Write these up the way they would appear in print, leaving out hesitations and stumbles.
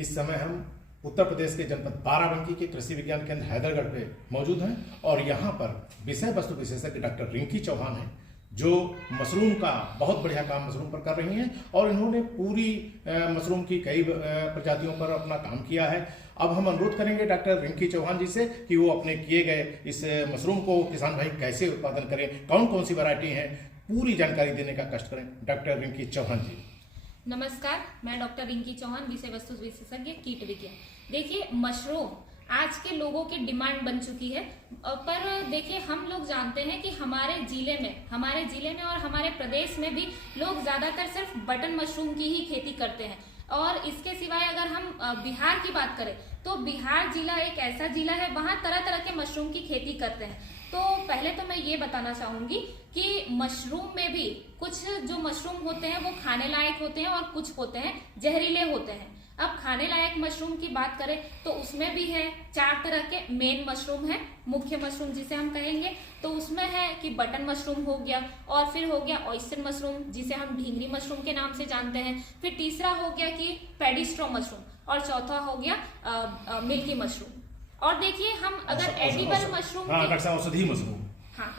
इस समय हम उत्तर प्रदेश के जनपद बाराबंकी के कृषि विज्ञान केंद्र हैदरगढ़ पे मौजूद हैं और यहाँ पर विषय वस्तु विशेषज्ञ डॉक्टर रिंकी चौहान हैं जो मशरूम का बहुत बढ़िया काम मशरूम पर कर रही हैं और इन्होंने पूरी मशरूम की कई प्रजातियों पर अपना काम किया है। अब हम अनुरोध करेंगे डॉक्टर रिंकी चौहान जी से कि वो अपने किए गए इस मशरूम को किसान भाई कैसे उत्पादन करें, कौन कौन सी वैरायटी हैं, पूरी जानकारी देने का कष्ट करें। डॉक्टर रिंकी चौहान जी। नमस्कार, मैं डॉक्टर रिंकी चौहान, विषय वस्तु विशेषज्ञ कीट विज्ञान। देखिए, मशरूम आज के लोगों की डिमांड बन चुकी है, पर देखिए हम लोग जानते हैं कि हमारे जिले में और हमारे प्रदेश में भी लोग ज्यादातर सिर्फ बटन मशरूम की ही खेती करते हैं। और इसके सिवाय अगर हम बिहार की बात करें तो बिहार जिला एक ऐसा जिला है, वहाँ तरह तरह के मशरूम की खेती करते हैं। तो पहले तो मैं ये बताना चाहूंगी कि मशरूम में भी कुछ जो मशरूम होते हैं वो खाने लायक होते हैं और कुछ होते हैं जहरीले होते हैं। अब खाने लायक मशरूम की बात करें तो उसमें भी है 4 तरह के मेन मशरूम है, मुख्य मशरूम जिसे हम कहेंगे। तो उसमें है कि बटन मशरूम हो गया, और फिर हो गया ऑयस्टर मशरूम जिसे हम ढींगरी मशरूम के नाम से जानते हैं, फिर तीसरा हो गया कि पेडिस्ट्रो मशरूम, और चौथा हो गया मिल्की मशरूम। और देखिए हम अगर एडिबल मशरूम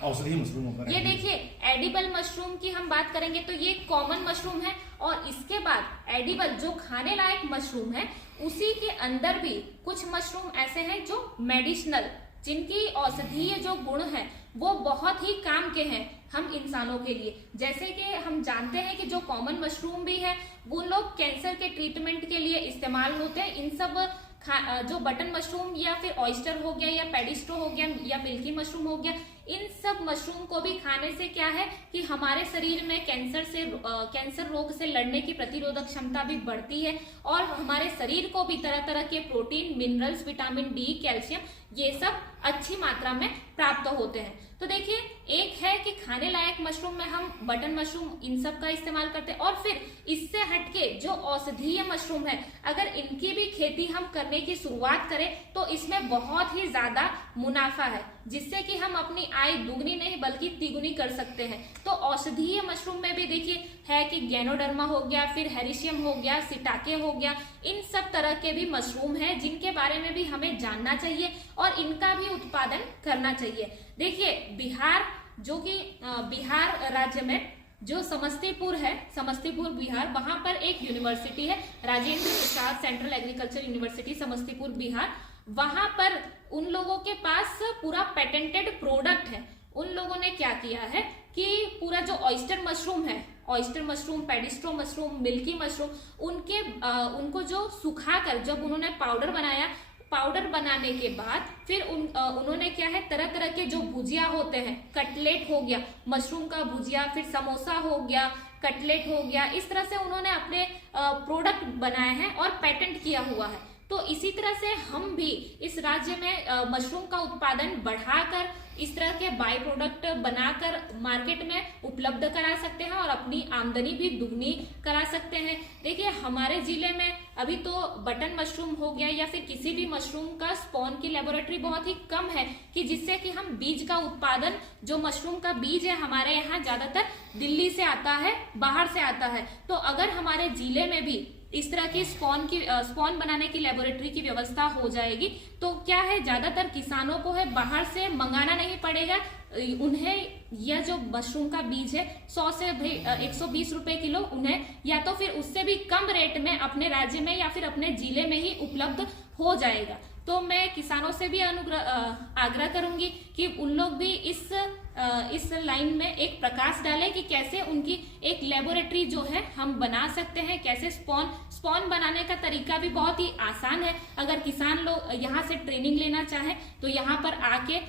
औषधि मशरूम ये देखिए एडिबल मशरूम की हम बात करेंगे तो ये कॉमन मशरूम है। और इसके बाद एडिबल जो खाने लायक मशरूम है, उसी के अंदर भी कुछ मशरूम ऐसे हैं जो मेडिसिनल, जिनकी औषधीय जो गुण है वो बहुत ही काम के हैं हम इंसानों के लिए। जैसे कि हम जानते हैं कि जो कॉमन मशरूम भी है वो लोग कैंसर के ट्रीटमेंट के लिए इस्तेमाल होते हैं। इन सब जो बटन मशरूम या फिर ऑयस्टर हो गया या पेडिस्ट्रो हो गया या मिल्की मशरूम हो गया, इन सब मशरूम को भी खाने से क्या है कि हमारे शरीर में कैंसर रोग से लड़ने की प्रतिरोधक क्षमता भी बढ़ती है और हमारे शरीर को भी तरह तरह के protein, minerals, vitamin D, calcium, ये सब अच्छी मात्रा में प्राप्त होते हैं। तो देखिए, एक है कि खाने लायक मशरूम में हम बटन मशरूम इन सब का इस्तेमाल करते हैं, और फिर इससे हटके जो औषधीय मशरूम है, अगर इनकी भी खेती हम करने की शुरुआत करें तो इसमें बहुत ही ज्यादा मुनाफा है, जिससे कि हम अपनी आय दुगनी नहीं बल्कि तिगुनी कर सकते हैं। तो औषधीय मशरूम में भी देखिए है कि गैनोडर्मा हो गया, फिर हेरिशियम हो गया, सिटाके हो गया, इन सब तरह के भी मशरूम हैं जिनके बारे में भी हमें जानना चाहिए और इनका भी उत्पादन करना चाहिए। देखिए, बिहार जो कि बिहार राज्य में जो समस्तीपुर है, समस्तीपुर बिहार, वहां पर एक यूनिवर्सिटी है, Rajendra Prasad central agriculture university Samastipur Bihar. वहां पर उन लोगों के पास पूरा पेटेंटेड प्रोडक्ट है। उन लोगों ने क्या किया है कि पूरा जो ऑयस्टर मशरूम है, oyster mushroom, paddy straw mushroom, milky mushroom, उनको जो सुखाकर जब उन्होंने पाउडर बनाया, पाउडर बनाने के बाद फिर उन्होंने क्या है, तरह तरह के जो भुजिया होते हैं, कटलेट हो गया, मशरूम का भुजिया, फिर समोसा हो गया, कटलेट हो गया, इस तरह से उन्होंने अपने प्रोडक्ट बनाए हैं और पेटेंट किया हुआ है। तो इसी तरह से हम भी इस राज्य में मशरूम का उत्पादन बढ़ाकर इस तरह के बाय प्रोडक्ट बनाकर मार्केट में उपलब्ध करा सकते हैं और अपनी आमदनी भी दुगनी करा सकते हैं। देखिए, हमारे जिले में अभी तो बटन मशरूम हो गया या फिर किसी भी मशरूम का स्पॉन की लेबोरेटरी बहुत ही कम है कि जिससे कि हम बीज का उत्पादन, जो मशरूम का बीज है हमारे यहाँ ज्यादातर दिल्ली से आता है, बाहर से आता है। तो अगर हमारे जिले में भी इस तरह की स्पॉन बनाने की लेबोरेटरी की व्यवस्था हो जाएगी तो क्या है, ज्यादातर किसानों को है बाहर से मंगाना नहीं पड़ेगा। उन्हें यह जो मशरूम का बीज है 100 से 120 रुपए किलो, उन्हें या तो फिर उससे भी कम रेट में अपने राज्य में या फिर अपने जिले में ही उपलब्ध हो जाएगा। तो मैं किसानों से भी आग्रह करूंगी कि उन लोग भी इस लाइन में एक प्रकाश डालें कि कैसे उनकी एक लेबोरेटरी जो है हम बना सकते हैं, कैसे स्पॉन बनाने का तरीका भी बहुत ही आसान है। अगर किसान लोग यहाँ से ट्रेनिंग लेना चाहे तो यहाँ पर आके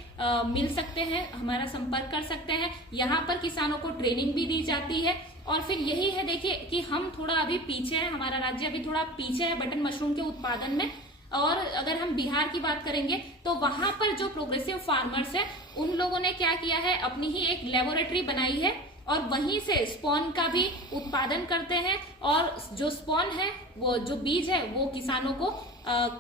मिल सकते हैं, हमारा संपर्क कर सकते हैं। यहाँ पर किसानों को ट्रेनिंग भी दी जाती है। और फिर यही है, देखिए कि हम थोड़ा अभी पीछे है, हमारा राज्य अभी थोड़ा पीछे है बटन मशरूम के उत्पादन में। और अगर हम बिहार की बात करेंगे तो वहां पर जो प्रोग्रेसिव फार्मर्स है, उन लोगों ने क्या किया है, अपनी ही एक लेबोरेटरी बनाई है और वहीं से स्पॉन का भी उत्पादन करते हैं और जो स्पॉन है वो जो बीज है वो किसानों को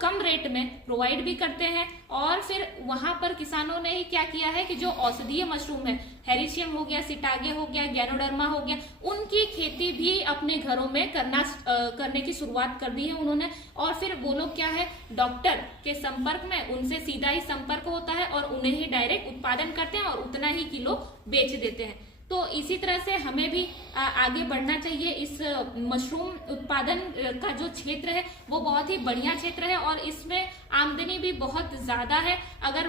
कम रेट में प्रोवाइड भी करते हैं। और फिर वहां पर किसानों ने ही क्या किया है कि जो औषधीय मशरूम है, हेरिशियम हो गया, सिटागे हो गया, गैनोडर्मा हो गया, उनकी खेती भी अपने घरों में करने की शुरुआत कर दी है उन्होंने। और फिर वो लोग क्या है, डॉक्टर के संपर्क में, उनसे सीधा ही संपर्क होता है और उन्हें ही डायरेक्ट उत्पादन करते हैं और उतना ही किलो बेच देते हैं। तो इसी तरह से हमें भी आगे बढ़ना चाहिए। इस मशरूम उत्पादन का जो क्षेत्र है वो बहुत ही बढ़िया क्षेत्र है और इसमें आमदनी भी बहुत ज्यादा है। अगर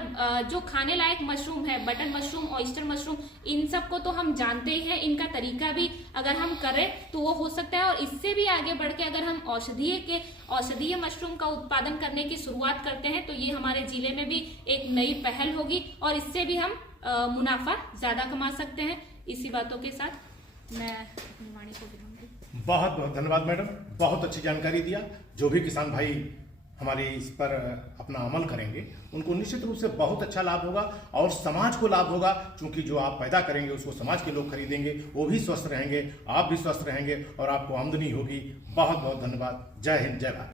जो खाने लायक मशरूम है, बटन मशरूम, ऑयस्टर मशरूम, इन सब को तो हम जानते ही हैं, इनका तरीका भी अगर हम करें तो वो हो सकता है। और इससे भी आगे बढ़ के अगर हम औषधीय मशरूम का उत्पादन करने की शुरुआत करते हैं तो ये हमारे जिले में भी एक नई पहल होगी और इससे भी हम मुनाफा ज्यादा कमा सकते हैं। इसी बातों के साथ मैं अपनी वाणी को विराम दूं। बहुत बहुत धन्यवाद मैडम, बहुत अच्छी जानकारी दिया। जो भी किसान भाई हमारे इस पर अपना अमल करेंगे उनको निश्चित रूप से बहुत अच्छा लाभ होगा और समाज को लाभ होगा, क्योंकि जो आप पैदा करेंगे उसको समाज के लोग खरीदेंगे, वो भी स्वस्थ रहेंगे, आप भी स्वस्थ रहेंगे और आपको आमदनी होगी। बहुत बहुत धन्यवाद। जय हिंद, जय भारत।